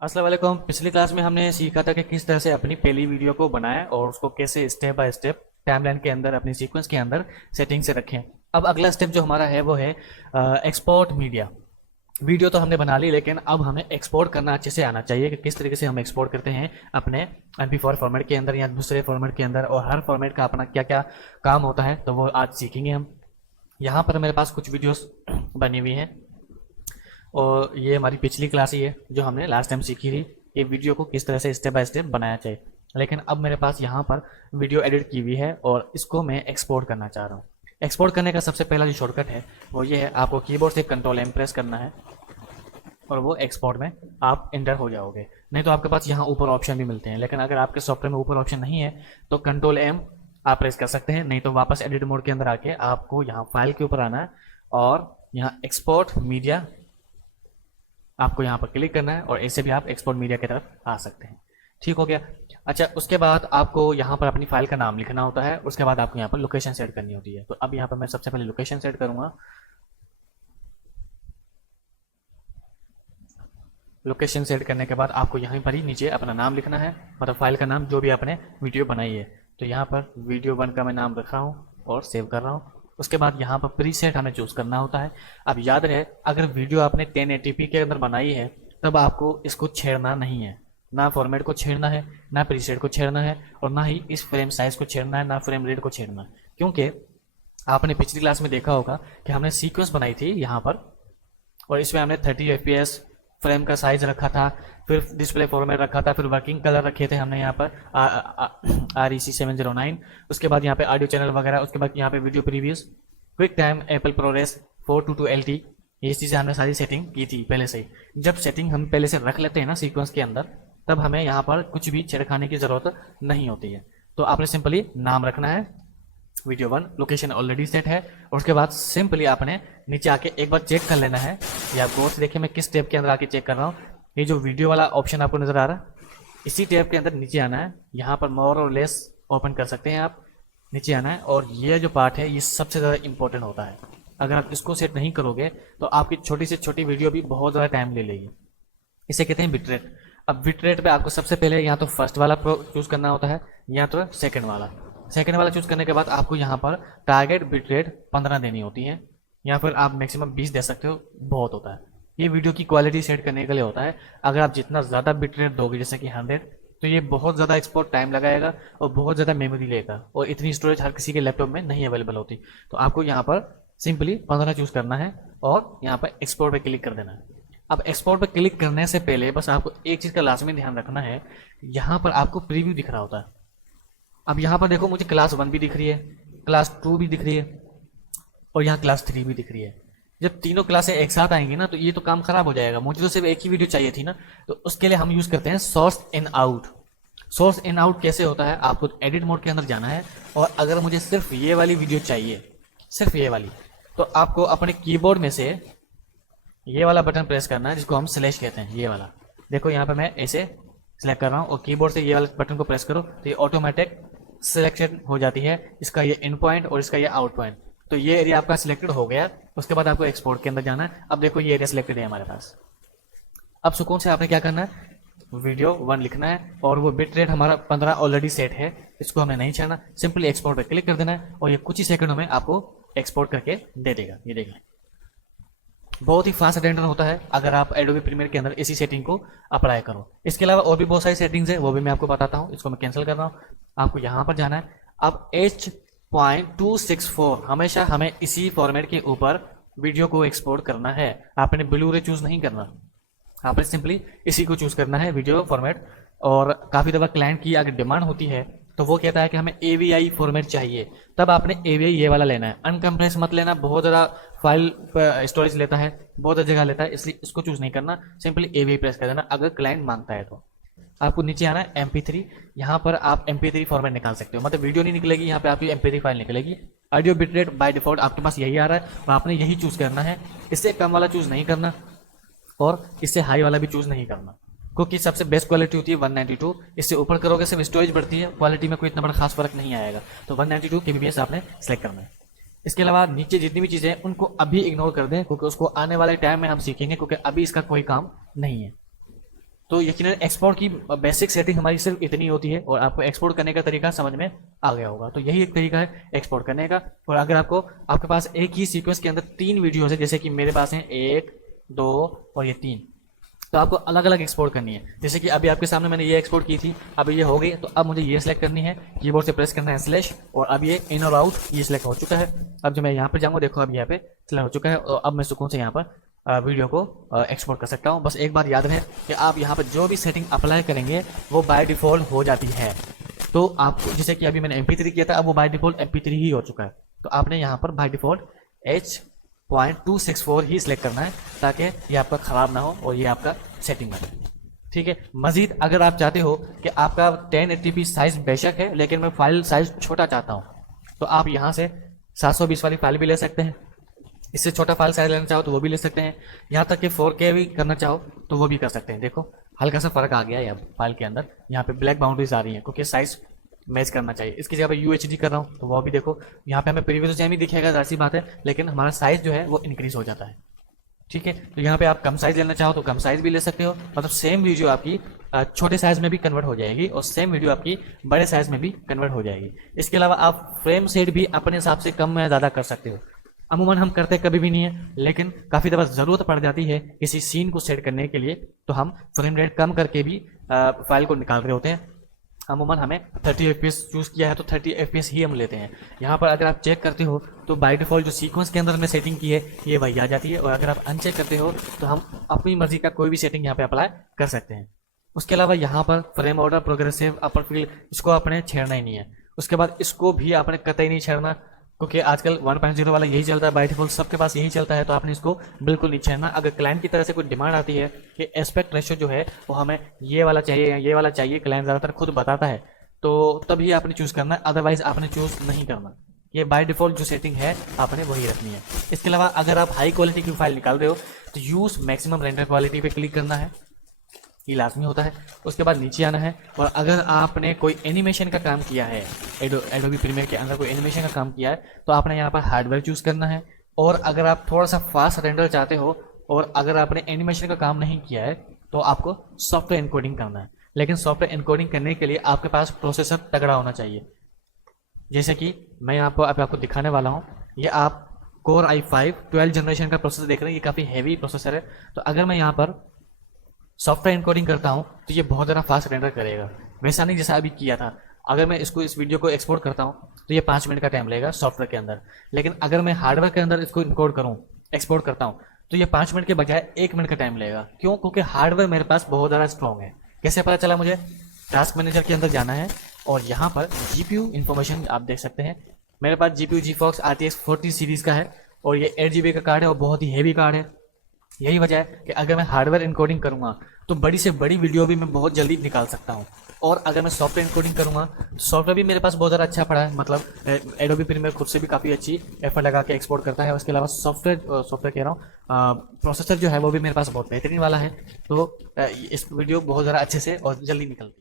अस्सलाम वालेकुम। पिछली क्लास में हमने सीखा था कि किस तरह से अपनी पहली वीडियो को बनाएं और उसको कैसे स्टेप बाय स्टेप टाइमलाइन के अंदर अपनी सीक्वेंस के अंदर सेटिंग से रखें। अब अगला स्टेप जो हमारा है वो है एक्सपोर्ट मीडिया। वीडियो तो हमने बना ली, लेकिन अब हमें एक्सपोर्ट करना अच्छे से आना चाहिए कि किस तरीके से हम एक्सपोर्ट करते हैं अपने MP4 फॉर्मेट के अंदर या दूसरे फॉर्मेट के अंदर, और हर फॉर्मेट का अपना क्या क्या काम होता है, तो वो आज सीखेंगे हम। यहाँ पर मेरे पास कुछ वीडियोस बनी हुई हैं और ये हमारी पिछली क्लास ही है जो हमने लास्ट टाइम सीखी थी कि वीडियो को किस तरह से स्टेप बाय स्टेप बनाया जाए। लेकिन अब मेरे पास यहाँ पर वीडियो एडिट की हुई है और इसको मैं एक्सपोर्ट करना चाह रहा हूँ। एक्सपोर्ट करने का सबसे पहला जो शॉर्टकट है वो ये है, आपको कीबोर्ड से Ctrl+M प्रेस करना है और वो एक्सपोर्ट में आप इंटर हो जाओगे। नहीं तो आपके पास यहाँ ऊपर ऑप्शन भी मिलते हैं, लेकिन अगर आपके सॉफ्टवेयर में ऊपर ऑप्शन नहीं है तो Ctrl+M आप प्रेस कर सकते हैं। नहीं तो वापस एडिट मोड के अंदर आके आपको यहाँ फाइल के ऊपर आना है और यहाँ एक्सपोर्ट मीडिया आपको यहाँ पर क्लिक करना है और ऐसे भी आप एक्सपोर्ट मीडिया की तरफ आ सकते हैं। ठीक हो गया। अच्छा, उसके बाद आपको यहाँ पर अपनी फाइल का नाम लिखना होता है। उसके बाद आपको यहाँ पर लोकेशन सेट करनी होती है। तो अब यहाँ पर मैं सबसे पहले लोकेशन सेट करूँगा। लोकेशन सेट करने के बाद आपको यहीं पर ही नीचे अपना नाम लिखना है, मतलब फाइल का नाम जो भी आपने वीडियो बनाई है। तो यहाँ पर वीडियो 1 का मैं नाम रख रहा हूँ और सेव कर रहा हूँ। उसके बाद यहाँ पर प्रीसेट हमें चूज करना होता है। अब याद रहे, अगर वीडियो आपने 1080p के अंदर बनाई है तब आपको इसको छेड़ना नहीं है, ना फॉर्मेट को छेड़ना है, ना प्रीसेट को छेड़ना है, और ना ही इस फ्रेम साइज को छेड़ना है, ना फ्रेम रेट को छेड़ना है। क्योंकि आपने पिछली क्लास में देखा होगा कि हमने सीक्वेंस बनाई थी यहाँ पर और इसमें हमने 30 FPS फ्रेम का साइज रखा था, फिर डिस्प्ले फॉर्मेट रखा था, फिर वर्किंग कलर रखे थे हमने यहाँ पर REC709। उसके बाद यहाँ पे ऑडियो चैनल वगैरह, उसके बाद यहाँ पे video previews, quick time, Apple ProRes 422 LT, ये चीज़ें हमने सारी सेटिंग की थी पहले से ही। जब सेटिंग हम पहले से रख लेते हैं ना सीक्वेंस के अंदर, तब हमें यहाँ पर कुछ भी छेड़खाने की ज़रूरत नहीं होती है। तो आपने सिंपली नाम रखना है वीडियो 1, लोकेशन ऑलरेडी सेट है, और उसके बाद सिंपली आपने नीचे आके एक बार चेक कर लेना है। ये आप गौर से देखिए मैं किस टैब के अंदर आके चेक कर रहा हूँ। ये जो वीडियो वाला ऑप्शन आपको नजर आ रहा है, इसी टैब के अंदर नीचे आना है। यहाँ पर मोर और लेस ओपन कर सकते हैं आप, नीचे आना है। और ये जो पार्ट है ये सबसे ज़्यादा इंपॉर्टेंट होता है। अगर आप इसको सेट नहीं करोगे तो आपकी छोटी से छोटी वीडियो भी बहुत ज़्यादा टाइम ले लेगी। इसे कहते हैं बिटरेट। अब बिटरेट पे आपको सबसे पहले या तो फर्स्ट वाला चूज करना होता है या तो सेकंड वाला। सेकंड वाला चूज करने के बाद आपको यहाँ पर टारगेट बिटरेट 15 देनी होती है, या फिर आप मैक्सिमम 20 दे सकते हो, बहुत होता है। ये वीडियो की क्वालिटी सेट करने के लिए होता है। अगर आप जितना ज़्यादा बिटरेट दोगे, जैसे कि 100, तो ये बहुत ज़्यादा एक्सपोर्ट टाइम लगाएगा और बहुत ज़्यादा मेमोरी लेगा, और इतनी स्टोरेज हर किसी के लैपटॉप में नहीं अवेलेबल होती। तो आपको यहाँ पर सिंपली 15 चूज करना है और यहाँ पर एक्सपोर्ट पे क्लिक कर देना है। अब एक्सपोर्ट पे क्लिक करने से पहले बस आपको एक चीज़ का लाजमी ध्यान रखना है, यहाँ पर आपको प्रीव्यू दिख रहा होता है। अब यहाँ पर देखो, मुझे क्लास 1 भी दिख रही है, क्लास 2 भी दिख रही है और यहाँ क्लास 3 भी दिख रही है। जब तीनों क्लासें एक साथ आएंगी ना तो ये तो काम खराब हो जाएगा। मुझे तो सिर्फ एक ही वीडियो चाहिए थी ना, तो उसके लिए हम यूज करते हैं source in out. Source in out कैसे होता है, आपको एडिट मोड के अंदर जाना है और अगर मुझे सिर्फ ये वाली वीडियो चाहिए, सिर्फ ये वाली, तो आपको अपने कीबोर्ड में से ये वाला बटन प्रेस करना है जिसको हम स्लैश कहते हैं, ये वाला। देखो यहाँ पे मैं ऐसे सिलेक्ट कर रहा हूँ और कीबोर्ड से ये वाले बटन को प्रेस करो तो ये ऑटोमेटिक सिलेक्शन हो जाती है, इसका ये इन पॉइंट और इसका ये आउट पॉइंट। तो ये एरिया आपका सिलेक्टेड हो गया। उसके बाद आपको एक्सपोर्ट के अंदर जाना है। अब देखो ये एरिया सिलेक्टेड है हमारे पास। अब सुकून से आपने क्या करना है, वीडियो 1 लिखना है और वो बिट रेट हमारा 15 ऑलरेडी सेट है, इसको हमें नहीं छेड़ना। सिंपली एक्सपोर्ट पे क्लिक कर देना है और ये कुछ ही सेकंडों में आपको एक्सपोर्ट करके दे देगा। ये देख लें, बहुत ही फास्ट रेंडर होता है अगर आप एडोबी प्रीमियर के अंदर इसी सेटिंग को अप्लाई करो। इसके अलावा और भी बहुत सारी सेटिंग्स है, वो भी मैं आपको बताता हूँ। इसको मैं कैंसिल कर रहा हूँ। आपको यहाँ पर जाना है। अब H.264 हमेशा हमें इसी फॉर्मेट के ऊपर वीडियो को एक्सपोर्ट करना है। आपने ब्लू रे चूज नहीं करना, आपने सिंपली इसी को चूज करना है वीडियो फॉर्मेट। और काफ़ी दफ़ा क्लाइंट की अगर डिमांड होती है तो वो कहता है कि हमें AVI फॉर्मेट चाहिए, तब आपने AVI ये वाला लेना है। अनकम्प्रेस मत लेना, बहुत ज़्यादा फाइल स्टोरेज लेता है, बहुत ज़्यादा जगह लेता है, इसलिए इसको चूज नहीं करना। सिंपली AVI प्रेस कर देना अगर क्लाइंट मांगता है। तो आपको नीचे आना है MP3। यहाँ पर आप MP3 फॉर्मेट निकाल सकते हो, मतलब वीडियो नहीं निकलेगी, यहाँ पे आपकी MP3 फाइल निकलेगी। ऑडियो बिटरेट बाय डिफॉल्ट आपके पास यही आ रहा है और आपने यही चूज करना है। इससे कम वाला चूज नहीं करना और इससे हाई वाला भी चूज नहीं करना, क्योंकि सबसे बेस्ट क्वालिटी होती है 192। इससे ऊपर करोगे सिर्फ स्टोरेज बढ़ती है, क्वालिटी में कोई इतना बड़ा खास फर्क नहीं आएगा। तो 192 kbps आपने सेलेक्ट करना है। इसके अलावा नीचे जितनी भी चीज़ें हैं उनको अभी इग्नोर कर दें, क्योंकि उसको आने वाले टाइम में हम सीखेंगे, क्योंकि अभी इसका कोई काम नहीं है। तो यकीनन एक्सपोर्ट की बेसिक सेटिंग हमारी सिर्फ इतनी होती है और आपको एक्सपोर्ट करने का तरीका समझ में आ गया होगा। तो यही एक तरीका है एक्सपोर्ट करने का। और अगर आपके पास एक ही सीक्वेंस के अंदर 3 वीडियोस है, जैसे कि मेरे पास हैं 1, 2 और ये 3, तो आपको अलग अलग एक्सपोर्ट करनी है। जैसे कि अभी आपके सामने मैंने ये एक्सपोर्ट की थी, अब ये हो गई, तो अब मुझे ये सिलेक्ट करनी है, कीबोर्ड से प्रेस करना है स्लैश, और अब ये इन और आउट ये सिलेक्ट हो चुका है। अब जब मैं यहाँ पर जाऊँगा, देखो अब यहाँ पे सिलेक्ट हो चुका है, और अब मैं सुकून से यहाँ पर वीडियो को एक्सपोर्ट कर सकता हूँ। बस एक बात याद रहे कि आप यहाँ पर जो भी सेटिंग अप्लाई करेंगे वो बाय डिफ़ॉल्ट हो जाती है। तो आपको जैसे कि अभी मैंने MP3 किया था, अब वो बाय डिफ़ॉल्ट MP3 ही हो चुका है। तो आपने यहाँ पर by default H.264 he select करना है, ताकि ये आपका ख़राब ना हो और ये आपका सेटिंग बने। ठीक है। मज़ीद अगर आप चाहते हो कि आपका 1080p साइज़ बेशक है, लेकिन मैं फाइल साइज़ छोटा चाहता हूँ, तो आप यहाँ से 720 वाली फाइल भी ले सकते हैं। इससे छोटा फाइल साइज लेना चाहो तो वो भी ले सकते हैं। यहाँ तक कि 4K भी करना चाहो तो वो भी कर सकते हैं। देखो हल्का सा फर्क आ गया है अब फाइल के अंदर, यहाँ पे ब्लैक बाउंड्रीज आ रही हैं क्योंकि साइज मैच करना चाहिए। इसकी जगह पे UHD कर रहा हूँ तो वो भी देखो, यहाँ पे हमें प्रीवियस सेम ही दिखेगा, जाहिर सी बात है, लेकिन हमारा साइज जो है वो इंक्रीज हो जाता है। ठीक है। तो यहाँ पे आप कम साइज लेना चाहो तो कम साइज भी ले सकते हो, मतलब सेम वीडियो आपकी छोटे साइज में भी कन्वर्ट हो जाएगी और सेम वीडियो आपकी बड़े साइज में भी कन्वर्ट हो जाएगी। इसके अलावा आप फ्रेम सेट भी अपने हिसाब से कम या ज़्यादा कर सकते हो। अमूमन हम करते कभी भी नहीं है, लेकिन काफ़ी दफ़ा ज़रूरत पड़ जाती है किसी सीन को सेट करने के लिए, तो हम फ्रेम रेट कम करके भी फाइल को निकाल रहे होते हैं। अमूमन हमें 30 FPS चूज़ किया है तो 30 FPS ही हम लेते हैं। यहाँ पर अगर आप चेक करते हो तो बाय डिफ़ॉल्ट जो सीक्वेंस के अंदर में सेटिंग की है ये वही आ जाती है, और अगर आप अनचेक करते हो तो हम अपनी मर्जी का कोई भी सेटिंग यहाँ पे अप्लाई कर सकते हैं। उसके अलावा यहाँ पर फ्रेम ऑर्डर, प्रोग्रेसिव, अपर फील्ड, इसको आपने छेड़ना ही नहीं है। उसके बाद इसको भी आपने कतई नहीं छेड़ना, क्योंकि आजकल 1.0 वाला यही चलता है, बाय डिफ़ॉल्ट सबके पास यही चलता है, तो आपने इसको बिल्कुल नहीं छेड़ना। अगर क्लाइंट की तरफ से कोई डिमांड आती है कि एस्पेक्ट रेशियो जो है वो हमें ये वाला चाहिए या ये वाला चाहिए, क्लाइंट ज़्यादातर खुद बताता है, तो तभी आपने चूज़ करना है, अदरवाइज आपने चूज़ नहीं करना। ये बाय डिफ़ॉल्ट जो सेटिंग है आपने वही रखनी है। इसके अलावा अगर आप हाई क्वालिटी की फाइल निकाल रहे हो तो यूज़ मैक्सिमम रेंडर क्वालिटी पे क्लिक करना है, ये लाजमी होता है। उसके बाद नीचे आना है, और अगर आपने कोई एनिमेशन का काम किया है, एडोबी प्रीमियर के अंदर कोई एनिमेशन का काम किया है, तो आपने यहाँ पर हार्डवेयर चूज़ करना है। और अगर आप थोड़ा सा फास्ट रेंडर चाहते हो और अगर आपने एनिमेशन का काम नहीं किया है तो आपको सॉफ्टवेयर इनकोडिंग करना है। लेकिन सॉफ्टवेयर इनकोडिंग करने के लिए आपके पास प्रोसेसर तगड़ा होना चाहिए। जैसे कि मैं आपको दिखाने वाला हूँ, ये आप Core i5 12 जनरेशन का प्रोसेसर देख रहे हैं, ये काफ़ी हैवी प्रोसेसर है। तो अगर मैं यहाँ पर सॉफ्टवेयर इनकोडिंग करता हूँ तो ये बहुत ज़्यादा फास्ट रेंडर करेगा, वैसा नहीं जैसा अभी किया था। अगर मैं इस वीडियो को एक्सपोर्ट करता हूँ तो ये 5 मिनट का टाइम लगेगा सॉफ्टवेयर के अंदर, लेकिन अगर मैं हार्डवेयर के अंदर इसको इनकोड करूँ, एक्सपोर्ट करता हूँ, तो ये 5 मिनट के बजाय 1 मिनट का टाइम लगेगा। क्यों? क्योंकि हार्डवेयर मेरे पास बहुत ज़्यादा स्ट्रॉन्ग है। कैसे पता चला मुझे? टास्क मैनेजर के अंदर जाना है और यहाँ पर GPU इन्फॉर्मेशन आप देख सकते हैं। मेरे पास GPU GeForce RTX 40 सीरीज़ का है और ये 8 GB का कार्ड है और बहुत ही हैवी कार्ड है। यही वजह है कि अगर मैं हार्डवेयर इनकोडिंग करूँगा तो बड़ी से बड़ी वीडियो भी मैं बहुत जल्दी निकाल सकता हूँ। और अगर मैं सॉफ्टवेयर इनकोडिंग करूँगा तो सॉफ्टवेयर भी मेरे पास बहुत ज़्यादा अच्छा पड़ा है, मतलब एडोबी प्रीमियर खुद से भी काफ़ी अच्छी एफर्ट लगा के एक्सपोर्ट करता है। उसके अलावा सॉफ्टवेयर कह रहा हूँ, प्रोसेसर जो है वो भी मेरे पास बहुत बेहतरीन वाला है। तो इस वीडियो बहुत ज़्यादा अच्छे से और जल्दी निकलती है।